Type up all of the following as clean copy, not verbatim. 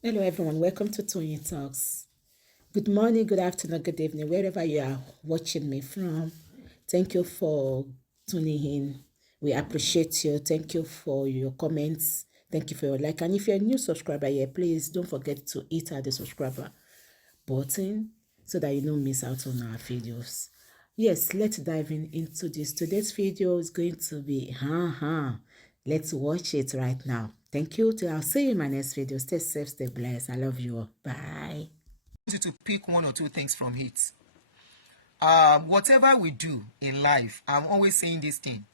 Hello, everyone. Welcome to Tony Talks. Good morning, good afternoon, good evening, wherever you are watching me from. Thank you for tuning in. We appreciate you. Thank you for your comments. Thank you for your like. And if you're a new subscriber here, please don't forget to hit the subscriber button so that you don't miss out on our videos. Yes, let's dive into this. Today's video is going to be, let's watch it right now. Thank you. I'll see you in my next video. Stay safe, stay blessed. I love you all. Bye. To pick one or two things from it. Whatever we do in life, I'm always saying this thing,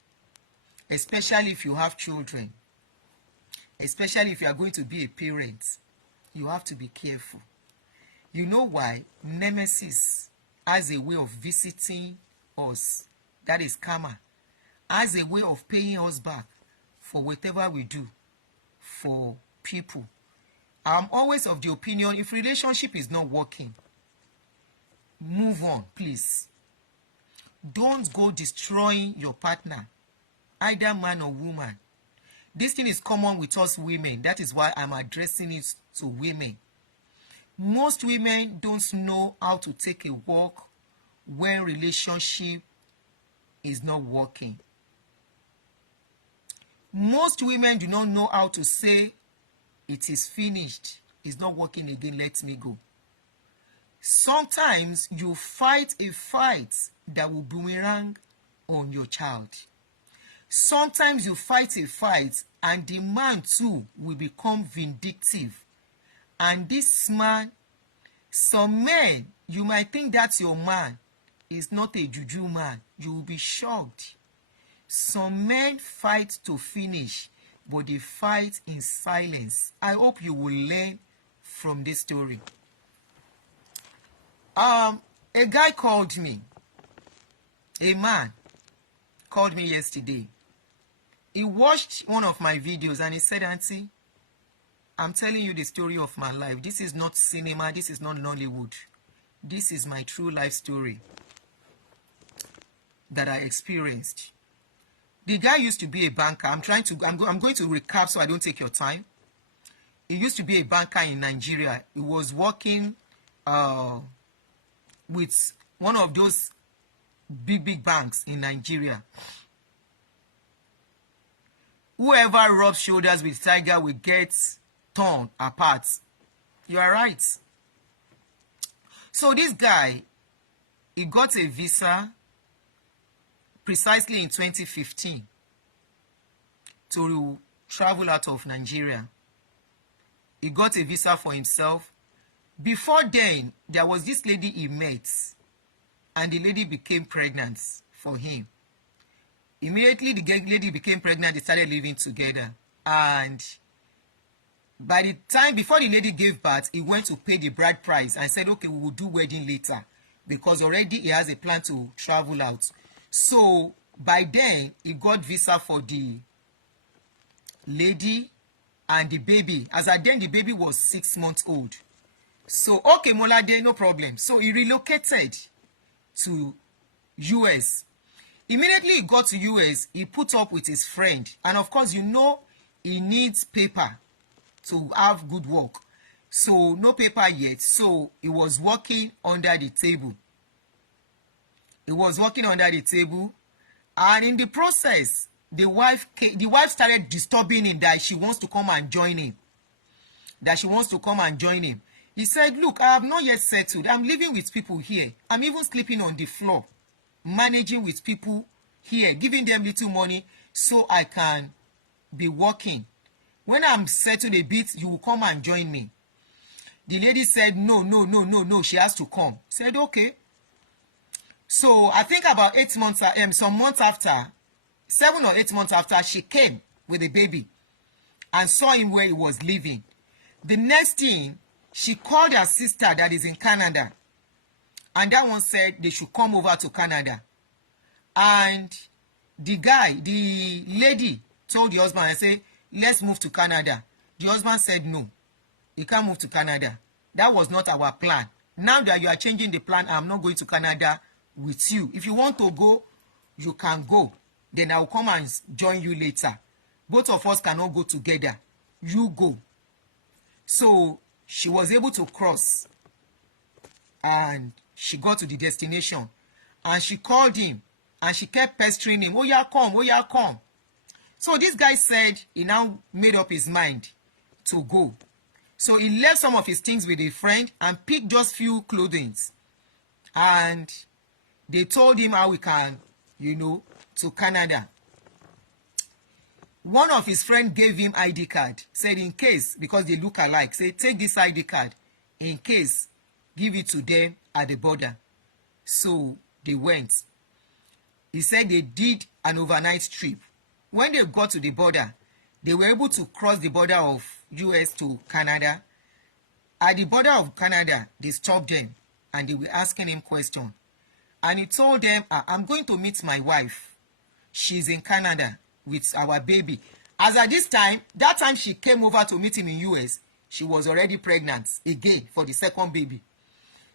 especially if you have children, especially if you are going to be a parent, you have to be careful. You know why? Nemesis has a way of visiting us, that is karma, has a way of paying us back for whatever we do for people. I'm always of the opinion, if relationship is not working, move on, please. Don't go destroying your partner, either man or woman. This thing is common with us women. That is why I'm addressing it to women. Most women don't know how to take a walk when relationship is not working. Most women do not know how to say, it is finished, it's not working again, let me go. Sometimes you fight a fight that will boomerang on your child. Sometimes you fight a fight and the man too will become vindictive. And this man, some men, you might think that's your man, is not a juju man. You will be shocked. Some men fight to finish, but they fight in silence. I hope you will learn from this story. A guy called me. A man called me yesterday. He watched one of my videos and he said, Aunty, I'm telling you the story of my life. This is not cinema. This is not Nollywood. This is my true life story that I experienced. The guy used to be a banker. I'm going to recap so I don't take your time. He used to be a banker in Nigeria. He was working with one of those big banks in Nigeria. Whoever rubs shoulders with Tiger will get torn apart. You are right. So this guy, he got a visa precisely in 2015 to travel out of Nigeria. He got a visa for himself. Before then, there was this lady he met, and the lady became pregnant for him. Immediately, the lady became pregnant, they started living together. And by the time, before the lady gave birth, he went to pay the bride price and said, okay, we will do wedding later, because already he has a plan to travel out. So by then, he got visa for the lady and the baby. As at then, the baby was 6 months old. So, okay, Molade, no problem. So he relocated to US. Immediately he got to US, he put up with his friend. And of course, you know, he needs paper to have good work. So no paper yet. So he was working under the table. He was working under the table. And in the process, the wife started disturbing him that she wants to come and join him. He said, look, I have not yet settled. I'm living with people here. I'm even sleeping on the floor, managing with people here, giving them little money so I can be working. When I'm settled a bit, you will come and join me. The lady said, no, she has to come. Said, okay. So I think about 8 months, some months after, 7 or 8 months after, she came with the baby and saw him where he was living. The next thing, she called her sister that is in Canada. And that one said they should come over to Canada. And the lady told the husband, I say, let's move to Canada. The husband said, no, you can't move to Canada. That was not our plan. Now that you are changing the plan, I'm not going to Canada with you. If you want to go, you can go. Then I'll come and join you later. Both of us cannot go together. You go. So she was able to cross, and she got to the destination, and she called him, and she kept pestering him, oh yeah, come, oh yeah, come. So this guy said he now made up his mind to go. So he left some of his things with a friend and picked just few clothing, and they told him how we can, to Canada. One of his friends gave him ID card, said in case, because they look alike, say take this ID card, in case, give it to them at the border. So they went. He said they did an overnight trip. When they got to the border, they were able to cross the border of US to Canada. At the border of Canada, they stopped them and they were asking him questions. And he told them, I'm going to meet my wife. She's in Canada with our baby. As at this time, that time she came over to meet him in US, she was already pregnant again for the second baby.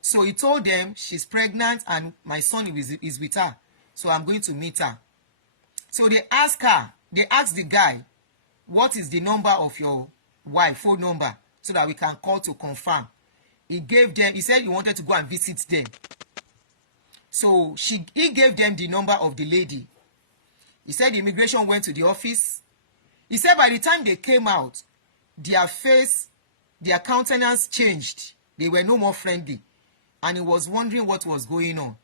So he told them, she's pregnant and my son is with her. So I'm going to meet her. So they asked the guy, what is the number of your wife, phone number, so that we can call to confirm. He said he wanted to go and visit them. So he gave them the number of the lady. He said the immigration went to the office. He said by the time they came out, their countenance changed. They were no more friendly. And he was wondering what was going on.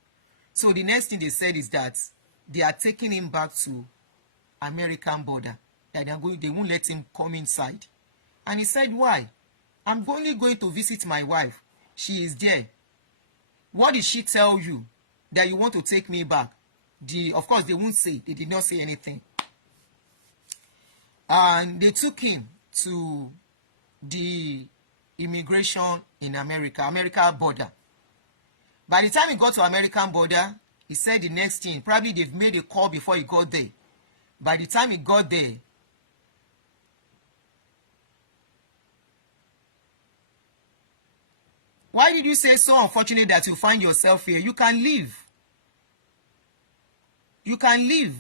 So the next thing they said is that they are taking him back to American border. That they won't let him come inside. And he said, why? I'm only going to visit my wife. She is there. What did she tell you that you want to take me back? Of course, they won't say. They did not say anything. And they took him to the immigration in America border. By the time he got to American border, he said the next thing, probably they've made a call before he got there. By the time he got there, why did you say so unfortunate that you find yourself here? You can leave. You can leave.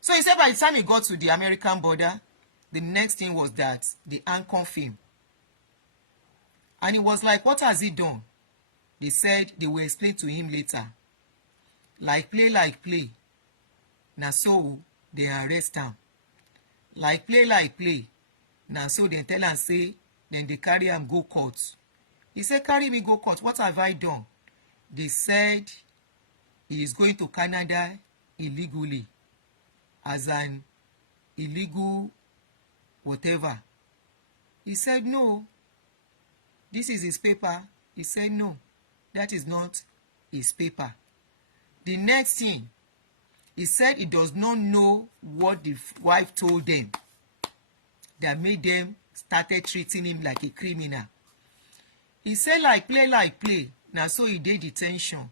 So he said by the time he got to the American border, the next thing was that they handcuffed him. And he was like, what has he done? They said they will explain to him later. Like play. Now so they arrest him. Like play. Now so they tell and say, then they carry him go court. He said, carry me go court. What have I done? They said he is going to Canada illegally. As an illegal whatever. He said, no. This is his paper. He said, no. That is not his paper. The next thing, he said he does not know what the wife told them that made them started treating him like a criminal. He said like play. Now so he did detention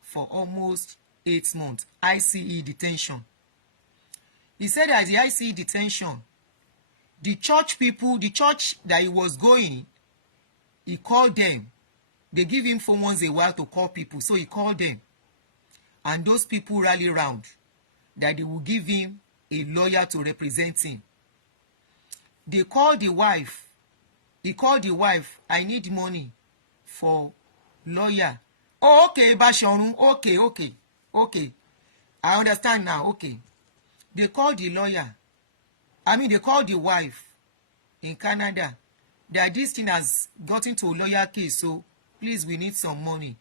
for almost 8 months. ICE detention. He said as the ICE detention, the church that he was going, he called them. They give him phone once a while to call people. So he called them. And those people rally round that they will give him a lawyer to represent him. They called the wife. He called the wife, I need money for lawyer. Oh, okay, Bashorun. Okay. I understand now. Okay. They called the lawyer. They called the wife in Canada that this thing has gotten to a lawyer case, so please, we need some money.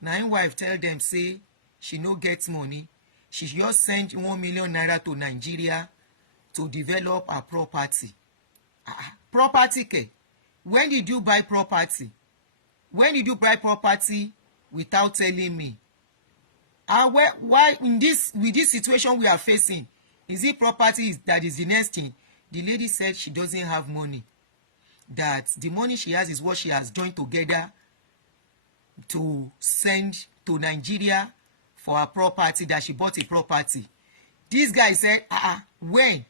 Now, his wife tell them, say, she no get money. She just sent 1 million naira to Nigeria to develop her property. Property, ke? When did you buy property? When did you buy property without telling me? Why with this situation we are facing, is it property that is the next thing? The lady said she doesn't have money. That the money she has is what she has joined together to send to Nigeria for her property, that she bought a property. This guy said, when?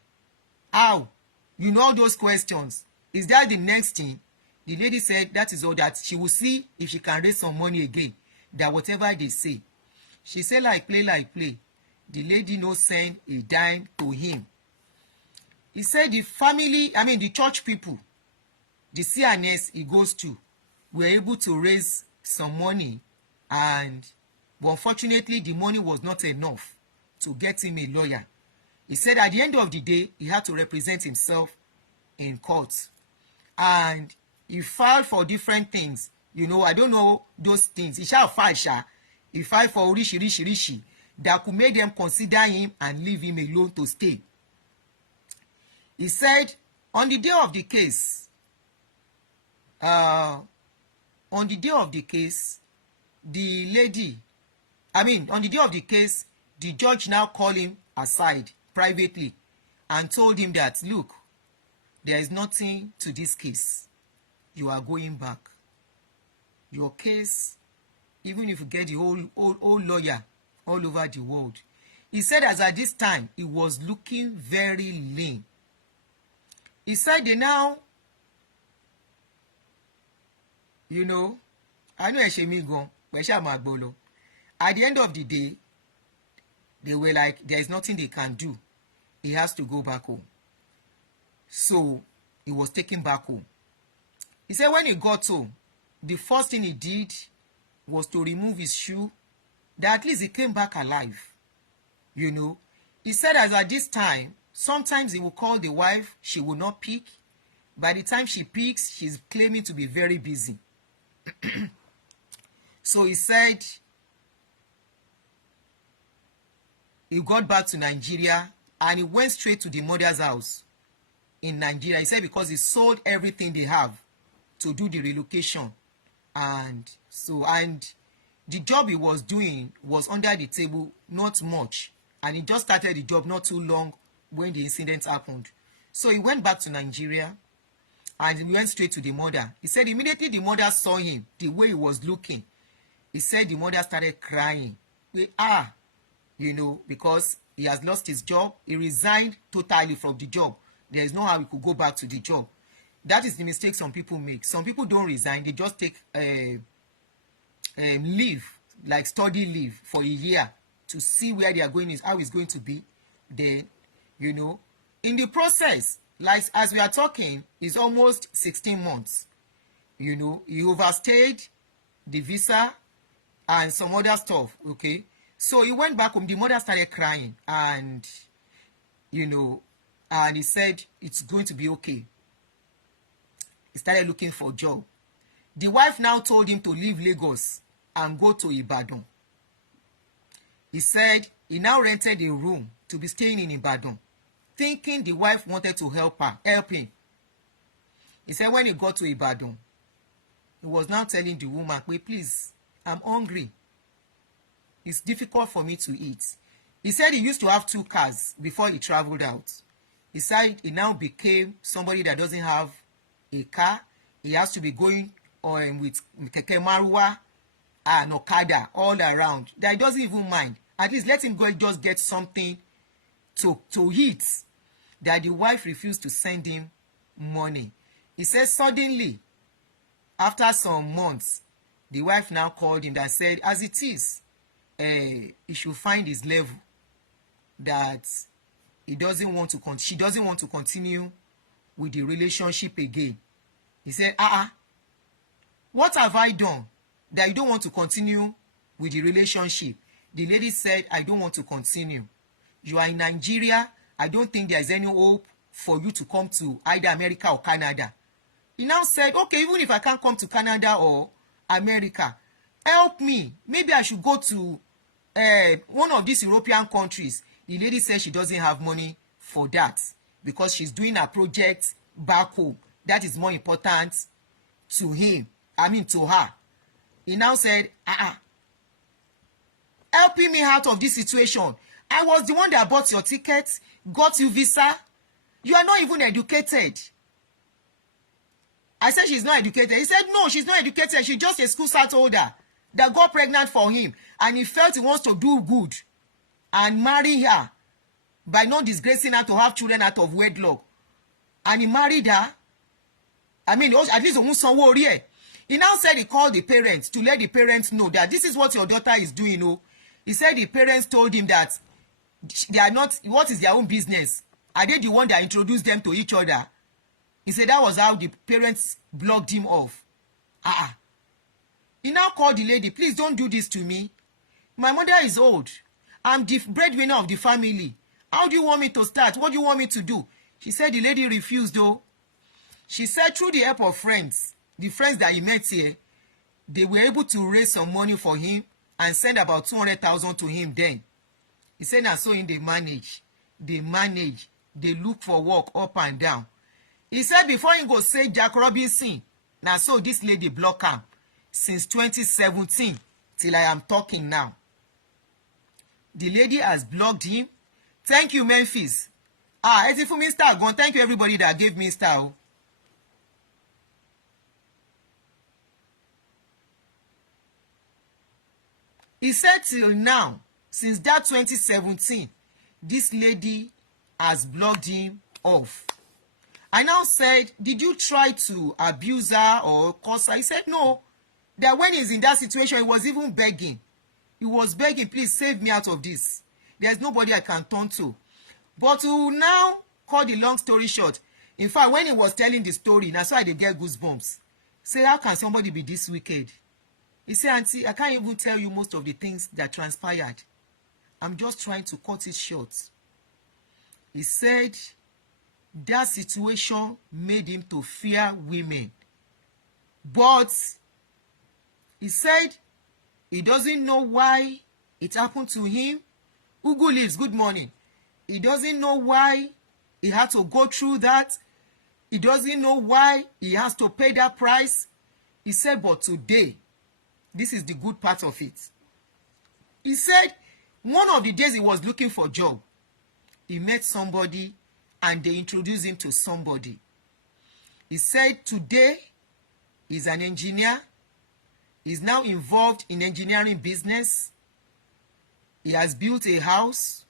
How? You know those questions. Is that the next thing? The lady said that is all, that she will see if she can raise some money again. That whatever they say. She said like play. The lady no send a dime to him. He said the family, the church people, the CNS he goes to, were able to raise some money, and but unfortunately the money was not enough to get him a lawyer. He said at the end of the day, he had to represent himself in court. And he filed for different things. I don't know those things. He shall file, he filed for rishi that could make them consider him and leave him alone to stay. He said on the day of the case, the judge now called him aside privately and told him that, look, there is nothing to this case. You are going back. Your case, even if you get the whole lawyer all over the world. He said as at this time, he was looking very lean. He said they now, I know Eshemigo, but at the end of the day, they were like, there is nothing they can do. He has to go back home. So he was taken back home. He said when he got home, the first thing he did was to remove his shoe, that at least he came back alive. He said as at this time, sometimes he will call the wife, she will not pick. By the time she picks, she's claiming to be very busy. So he said he got back to Nigeria and he went straight to the mother's house in Nigeria. He said because he sold everything they have to do the relocation. And the job he was doing was under the table, not much. And he just started the job not too long when the incident happened. So he went back to Nigeria and he went straight to the mother. He said immediately the mother saw him, the way he was looking, he said the mother started crying. Because he has lost his job. He resigned totally from the job. There is no how he could go back to the job. That is the mistake some people make. Some people don't resign. They just take leave, like study leave for a year to see where they are going, how it's going to be. Then, in the process, like as we are talking, it's almost 16 months. He overstayed the visa and some other stuff, okay? So he went back home. The mother started crying and, and he said, it's going to be okay. He started looking for a job. The wife now told him to leave Lagos and go to Ibadan. He said he now rented a room to be staying in Ibadan, thinking the wife wanted to help him. He said when he got to Ibadan, he was now telling the woman, please, I'm hungry. It's difficult for me to eat. He said he used to have 2 cars before he traveled out. He said he now became somebody that doesn't have a car. He has to be going with Keke Marwa and Okada all around. That he doesn't even mind. At least let him go and just get something to eat. That the wife refused to send him money. He said suddenly, after some months, the wife now called him and said, as it is, he should find his level. That she doesn't want to continue with the relationship again. He said, what have I done that you don't want to continue with the relationship? The lady said, I don't want to continue. You are in Nigeria. I don't think there is any hope for you to come to either America or Canada. He now said, okay, even if I can't come to Canada or America, help me. Maybe I should go to one of these European countries. The lady said she doesn't have money for that because she's doing a project back home. That is more important to him. To her. He now said, helping me out of this situation. I was the one that bought your ticket, got you visa. You are not even educated. I said she's not educated. He said, no, she's not educated. She's just a school start holder that got pregnant for him. And he felt he wants to do good and marry her by not disgracing her to have children out of wedlock. And he married her. At least he now said he called the parents to let the parents know that this is what your daughter is doing. He said the parents told him that they are not, what is their own business Are they the one that introduced them to each other? He said that was how the parents blocked him off. He now called the lady, please don't do this to me. My mother is old. I'm the breadwinner of the family. How do you want me to start? What do you want me to do? She said the lady refused though. She said through the help of friends, the friends that he met here, they were able to raise some money for him and send about 200,000 to him then. He said now so in they manage, they look for work up and down. He said before he go say Jack Robinson, now so this lady block him since 2017 till I am talking now. The lady has blocked him. Thank you, Memphis. It's for me star gone. Thank you everybody that gave me star. He said till now, since that 2017, this lady has blocked him off. I now said, did you try to abuse her or curse her? He said no. That when he's in that situation, he was even begging. He was begging, please save me out of this. There's nobody I can turn to. But to now cut the long story short, in fact, when he was telling the story, that's why they get goosebumps. Say, how can somebody be this wicked? He said, Auntie, I can't even tell you most of the things that transpired. I'm just trying to cut it short. He said that situation made him to fear women. But he said he doesn't know why it happened to him. Ugu lives, good morning. He doesn't know why he had to go through that. He doesn't know why he has to pay that price. He said, but today, this is the good part of it. He said, one of the days he was looking for a job, he met somebody and they introduced him to somebody. He said today he's an engineer. He's now involved in engineering business. He has built a house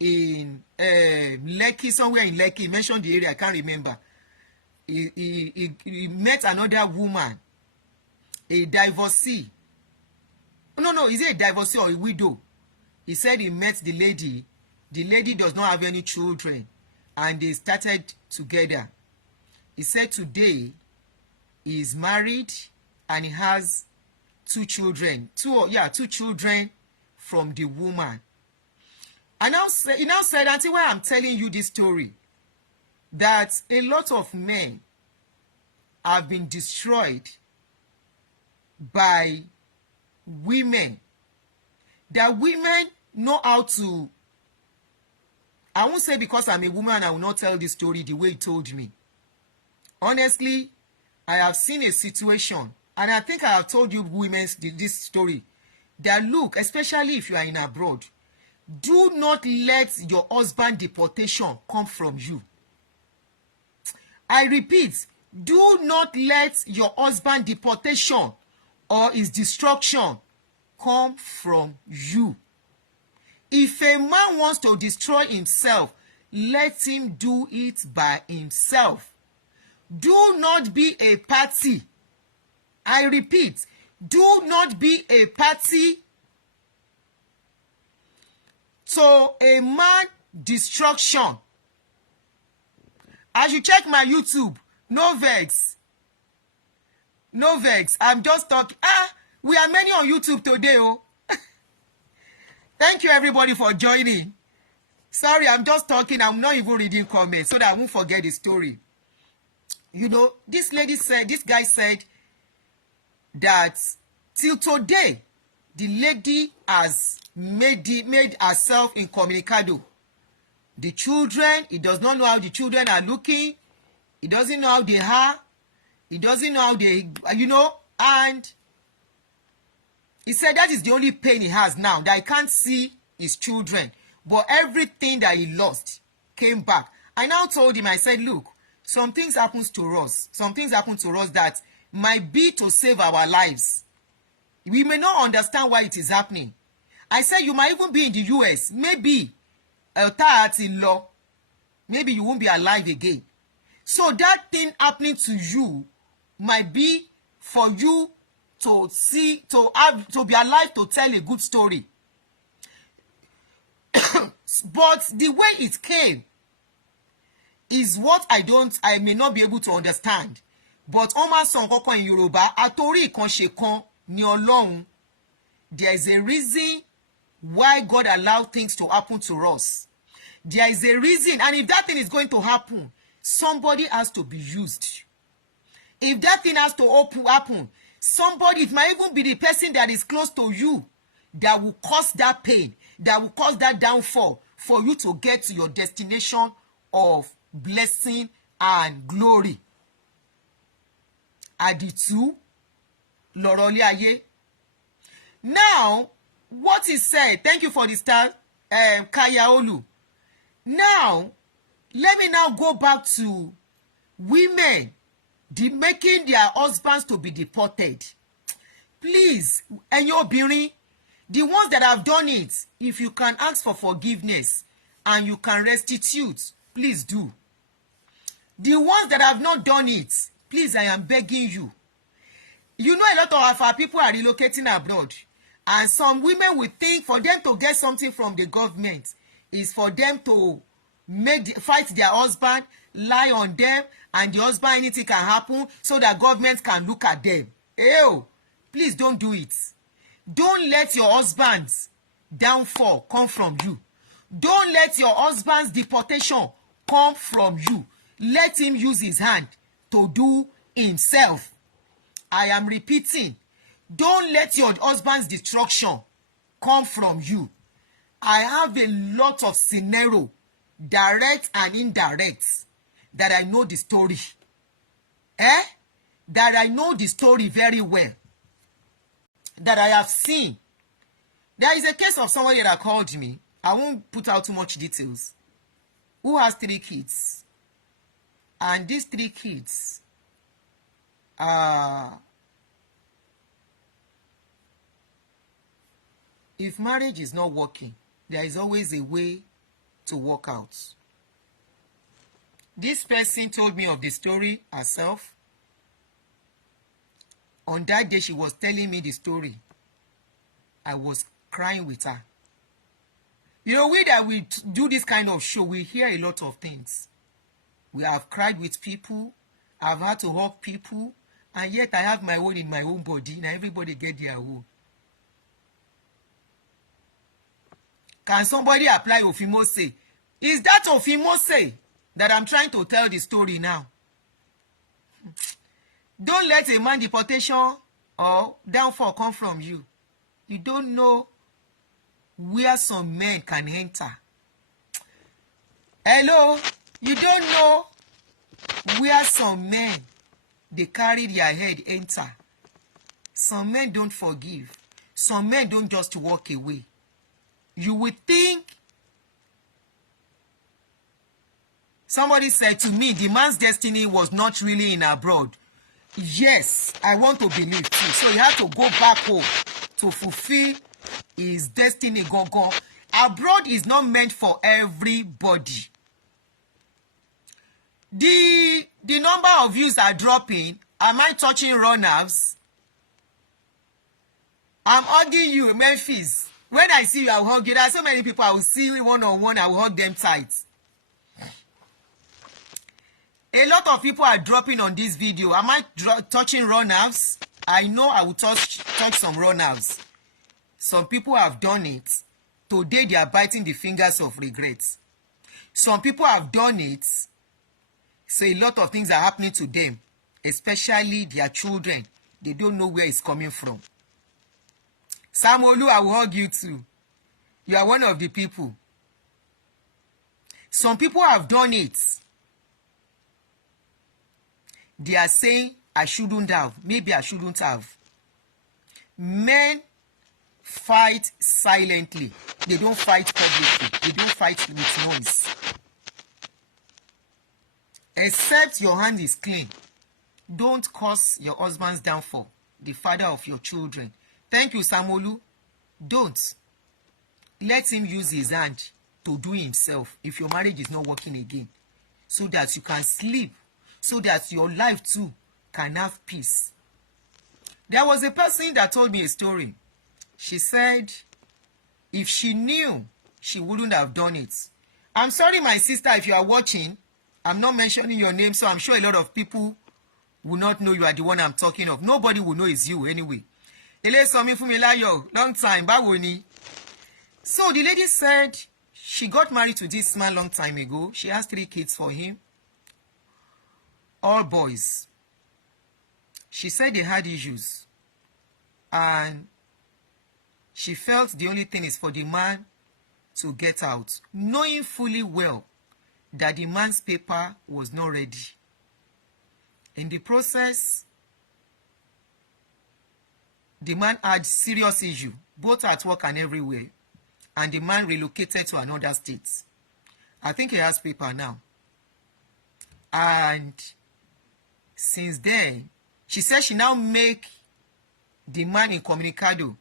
in Lekki, somewhere in Lekki. He mentioned the area, I can't remember. He met another woman, a divorcee. No, is it a divorcee or a widow? He said he met the lady. The lady does not have any children. And they started together. He said today he is married and he has 2 children. Two children from the woman. And he now said, Auntie, why I'm telling you this story, that a lot of men have been destroyed by women. That women know how to, I won't say because I'm a woman I will not tell this story the way he told me. Honestly, I have seen a situation, and I think I have told you women this story, that look, especially if you are in abroad, do not let your husband deportation come from you. I repeat, do not let your husband deportation or his destruction come from you. If a man wants to destroy himself, let him do it by himself. Do not be a party. I repeat, do not be a party to a man destruction. As you check my YouTube, no vex. I'm just talking. We are many on YouTube today. Thank you everybody for joining. Sorry, I'm just talking. I'm not even reading comments so that I won't forget the story. You know, this guy said that till today, the lady has made herself incommunicado. The children, he does not know how the children are looking. He doesn't know how they are. He doesn't know how they, and he said that is the only pain he has now, that he can't see his children. But everything that he lost came back. I now told him, I said, look, some things happen to us. Some things happen to us that might be to save our lives. We may not understand why it is happening. I said, you might even be in the US. Maybe in law. Maybe you won't be alive again. So that thing happening to you might be for you to see, to be alive to tell a good story. But the way it came, is what I may not be able to understand. But Oma Son Koko in Yoruba, Atori Ikanse kan ni Ọlọ́run. There is a reason why God allowed things to happen to us. There is a reason, and if that thing is going to happen, somebody has to be used. If that thing has to happen, somebody, it might even be the person that is close to you that will cause that pain, that will cause that downfall for you to get to your destination of blessing and glory. Àdìtú lọ̀rọ̀ ilé ayé. Now, what is said, thank you for the star, Kayaolu. Now, let me now go back to women making their husbands to be deported. Please, ẹ̀yin obìnrin, the ones that have done it, if you can ask for forgiveness and you can restitute, please do. The ones that have not done it, please, I am begging you. You know, a lot of our people are relocating abroad, and some women will think for them to get something from the government is for them to fight their husband, lie on them, and the husband, anything can happen so that government can look at them. Ew, please don't do it. Don't let your husband's downfall come from you. Don't let your husband's deportation come from you. Let him use his hand to do himself. I am repeating, don't let your husband's destruction come from you. I have a lot of scenario, direct and indirect, that I know the story. That I know the story very well. That I have seen. There is a case of somebody that called me. I won't put out too much details. Who has 3 kids. And these 3 kids if marriage is not working, there is always a way to work out. This person told me of the story herself. On that day she was telling me the story, I was crying with her. You know, we that we do this kind of show, we hear a lot of things. We have cried with people, I've had to hug people, and yet I have my own in my own body. Now everybody get their own. Can somebody apply Ofimose? Is that Ofimose that I'm trying to tell the story now? Don't let a man deportation or downfall come from you. You don't know where some men can enter. Hello? You don't know where some men, they carry their head enter. Some men don't forgive. Some men don't just walk away. You would think, somebody said to me, the man's destiny was not really in abroad. Yes, I want to believe too. So he had to go back home to fulfill his destiny. Abroad is not meant for everybody. The number of views are dropping. Am I touching raw nerves? I'm hugging you, Memphis. When I see you, I'll hug you. There are so many people I will see one-on-one. I will hug them tight. A lot of people are dropping on this video. Am I touching raw nerves? I know I will touch some raw nerves. Some people have done it. Today they are biting the fingers of regret. Some people have done it. So a lot of things are happening to them, especially their children. They don't know where it's coming from. Samolu, I will hug you too. You are one of the people. Some people have done it. They are saying, I shouldn't have. Maybe I shouldn't have. Men fight silently. They don't fight publicly. They don't fight with noise. Except your hand is clean. Don't cause your husband's downfall, the father of your children. Thank you, Samolu. Don't. Let him use his hand to do himself if your marriage is not working again, so that you can sleep, so that your life too can have peace. There was a person that told me a story. She said if she knew, she wouldn't have done it. I'm sorry, my sister, if you are watching, I'm not mentioning your name, so I'm sure a lot of people will not know you are the one I'm talking of. Nobody will know it's you anyway. Elesomi Fumilayo, long time, báwo ni? So the lady said she got married to this man long time ago. She has 3 kids for him, all boys. She said they had issues, and she felt the only thing is for the man to get out, knowing fully well that the man's paper was not ready. In the process, the man had serious issue, both at work and everywhere, and the man relocated to another state. I think he has paper now. And since then, she said she now make the man incommunicado.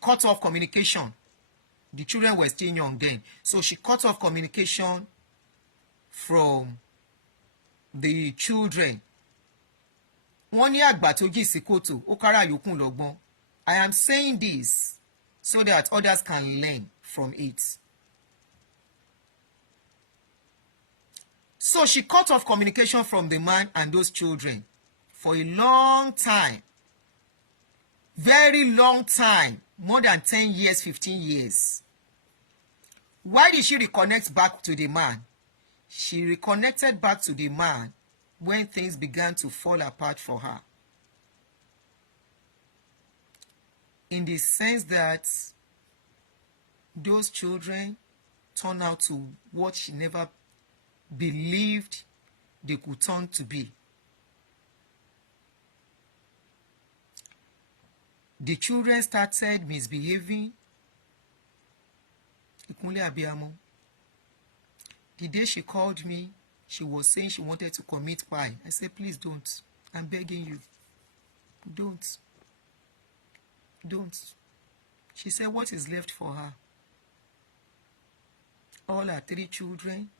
Cut off communication. The children were still young then. So she cut off communication from the children. Wọ́n ní àgbà tó jìn sí kòtò, ó kára yòókù lọ́gbọ́n. I am saying this so that others can learn from it. So she cut off communication from the man and those children for a long time. Very long time. More than 10 years, 15 years. Why did she reconnect back to the man? She reconnected back to the man when things began to fall apart for her. In the sense that those children turned out to what she never believed they could turn to be. The children started misbehaving. Ikunle Abiyamo. The day she called me, she was saying she wanted to commit pie. I said, please don't. I'm begging you. Don't. Don't. She said, what is left for her? All her 3 children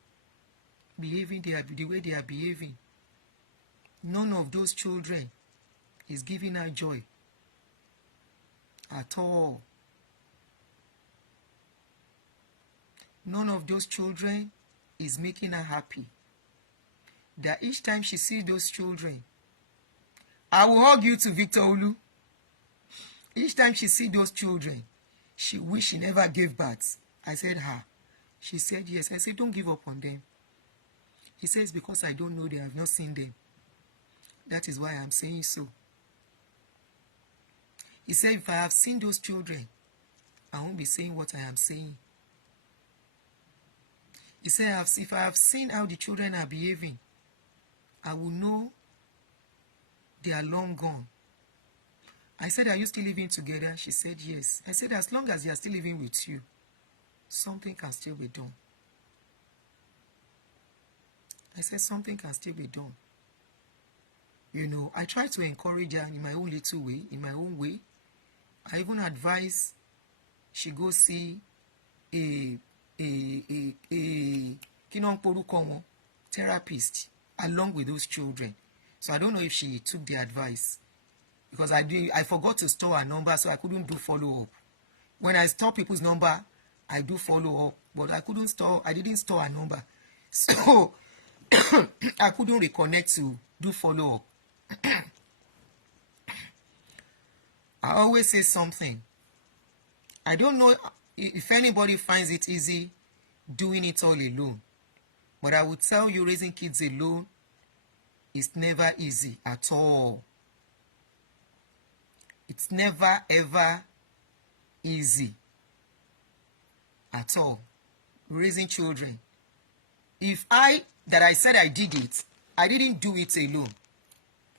behaving the way they are behaving. None of those children is giving her joy at all. None of those children is making her happy. That each time she sees those children, I will hug you to Victor Olu. Each time she sees those children, she wish she never gave birth. I said, her. She said, yes. I said, don't give up on them. He says, because I don't know them, I have not seen them. That is why I'm saying so. He said, if I have seen those children, I won't be saying what I am saying. He said, if I have seen how the children are behaving, I will know they are long gone. I said, are you still living together? She said, yes. I said, as long as they are still living with you, something can still be done. I said, something can still be done. You know, I try to encourage her in my own little way, in my own way. I even advise she go see a therapist along with those children. So I don't know if she took the advice, because I forgot to store her number, so I couldn't do follow-up. When I store people's number, I do follow-up, but I didn't store her number. So I couldn't reconnect to do follow-up. I always say something. I don't know if anybody finds it easy doing it all alone, but I will tell you, raising kids alone is never easy at all. It's never ever easy at all. Raising children. If I said I did it, I didn't do it alone.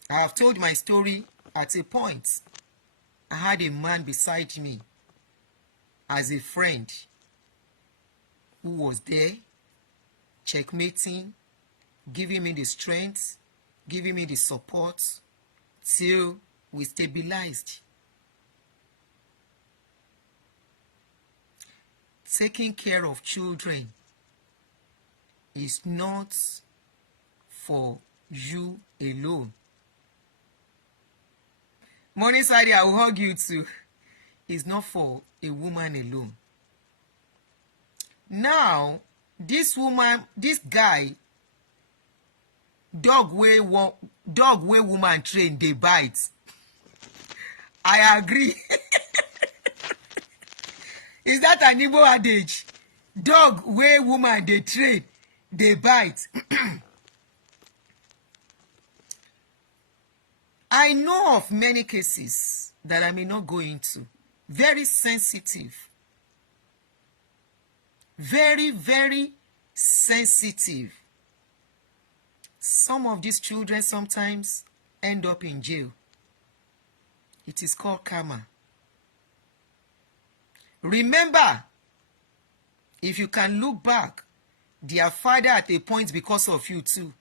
I have told my story at a point. I had a man beside me as a friend who was there, checkmating, giving me the strength, giving me the support till we stabilized. Taking care of children is not for you alone. Money side, I will hug you too. It's not for a woman alone. Now, this guy dog wey woman train dey bite. I agree. Is that an Igbo adage? Dog wey woman dey train dey bite. I know of many cases that I may not go into. Very sensitive. Very, very sensitive. Some of these children sometimes end up in jail. It is called karma. Remember, if you can look back, their father at a point, because of you too,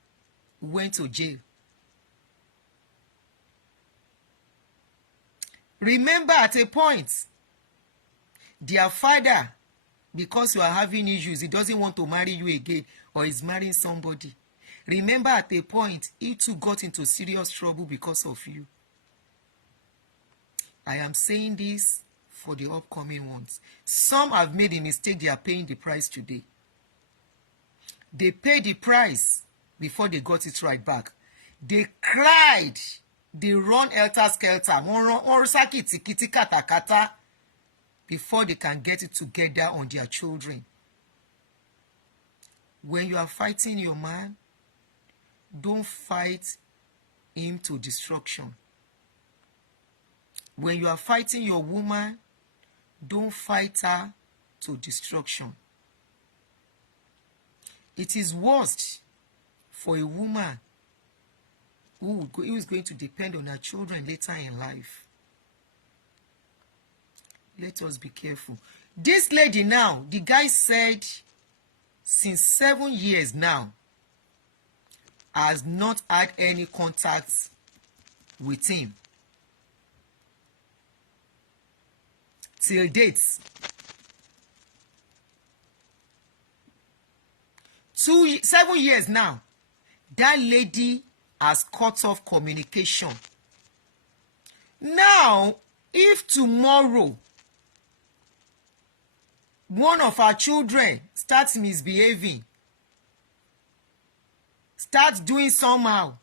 went to jail. Remember, at a point, their father, because you are having issues, he doesn't want to marry you again, or is marrying somebody. Remember, at a point, he too got into serious trouble because of you. I am saying this for the upcoming ones. Some have made a mistake. They are paying the price today. They paid the price before they got it right back. They cried. They run helter-skelter. Before they can get it together on their children. When you are fighting your man, don't fight him to destruction. When you are fighting your woman, don't fight her to destruction. It is worst for a woman who is going to depend on her children later in life. Let us be careful. This lady now, the guy said, since 7 years now, has not had any contact with him. Till date. 7 years now, that lady has cut off communication. Now, if tomorrow one of our children starts misbehaving, starts doing somehow,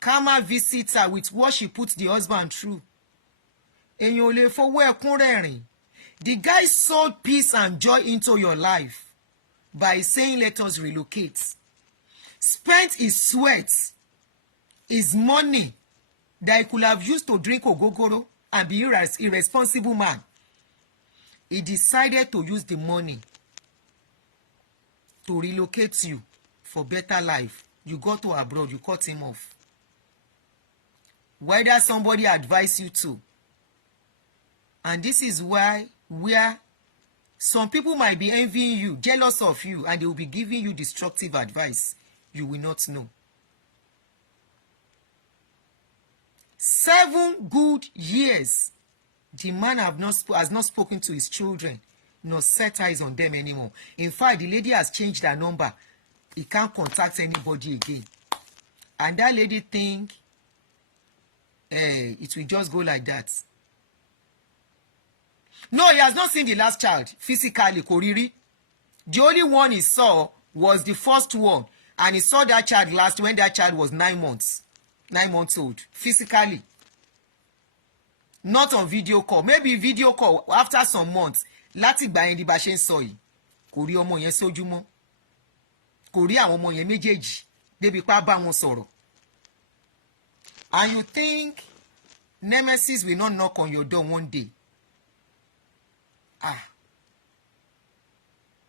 karma visits her with what she puts the husband through. The guy sowed peace and joy into your life by saying, let us relocate. Spent his sweat, his money that he could have used to drink ogogoro and be irresponsible man. He decided to use the money to relocate you for better life. You go to abroad, you cut him off. Whether somebody advised you to. And this is where some people might be envying you, jealous of you, and they will be giving you destructive advice. You will not know. 7 good years, the man has not spoken to his children, nor set eyes on them anymore. In fact, the lady has changed her number. He can't contact anybody again. And that lady think it will just go like that. No, he has not seen the last child physically, Koriri. The only one he saw was the first one. And he saw that child last when that child was 9 months. 9 months old. Physically. Not on video call. Maybe video call after some months. Láti ìgbà yẹn di bá ṣe ń sọ yìí. Kò rí ọmọ yẹn sójú mọ́. Kò rí àwọn ọmọ yẹn méjèèjì. Débi pa bá wọn sọ̀rọ̀. And you think Nemesis will not knock on your door one day?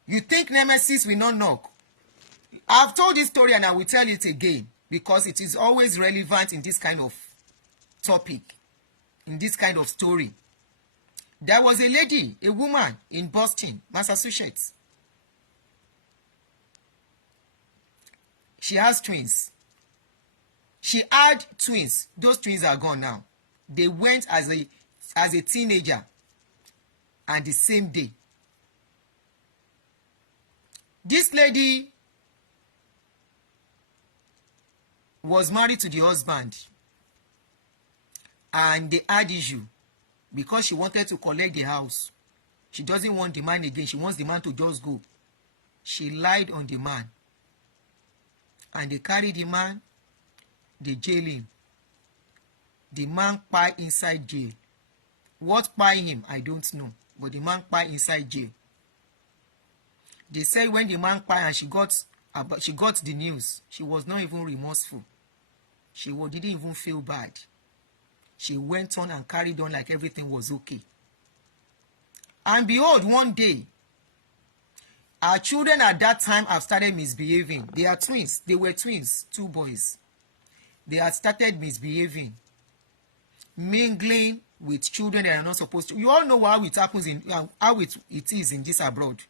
You think Nemesis will not knock? I've told this story and I will tell it again because it is always relevant in this kind of topic, in this kind of story. There was a lady, a woman in Boston, Massachusetts. She has twins. She had twins. Those twins are gone now. They went as a teenager. And the same day. This lady was married to the husband. And they had issue. Because she wanted to collect the house. She doesn't want the man again. She wants the man to just go. She lied on the man. And they carry the man, they jail him. The man pie inside jail. What pie him, I don't know. But the man pie inside jail. They say when the man pie and she got the news, she was not even remorseful. She didn't even feel bad. She went on and carried on like everything was okay. And behold, one day, our children at that time have started misbehaving. They are twins. They were twins, 2 boys. They had started misbehaving, mingling with children they are not supposed to. You all know how it happens how it is in this abroad.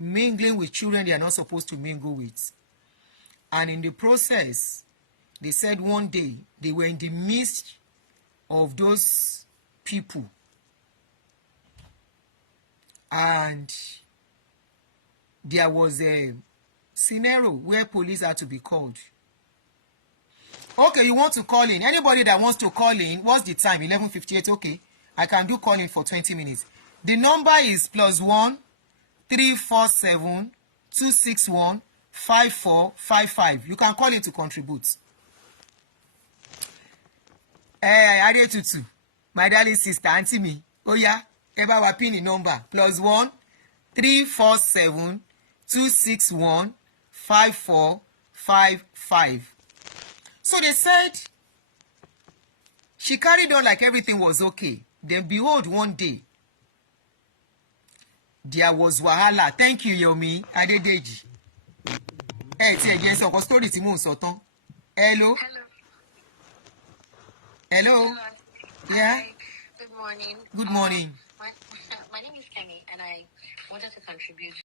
Mingling with children they are not supposed to mingle with. And in the process, they said one day they were in the midst of those people. And there was a scenario where police had to be called. Okay, you want to call in. Anybody that wants to call in, what's the time? 11:58. Okay, I can do calling for 20 minutes. The number is +1 347 261 5455. You can call in to contribute. Adetutu, my darling sister, Aunty me. Oh yeah, ever wa pin the number +1 347 261 5455. So they said she carried on like everything was okay. Then behold, one day there was wahala. Thank you, Yomi Adedeji. Ti ẹ jẹ́ sọ story tí mò ń sọ tán. Hello. Hello. Yeah. Hi. Good morning. Good morning. My name is Kemi, and I wanted to contribute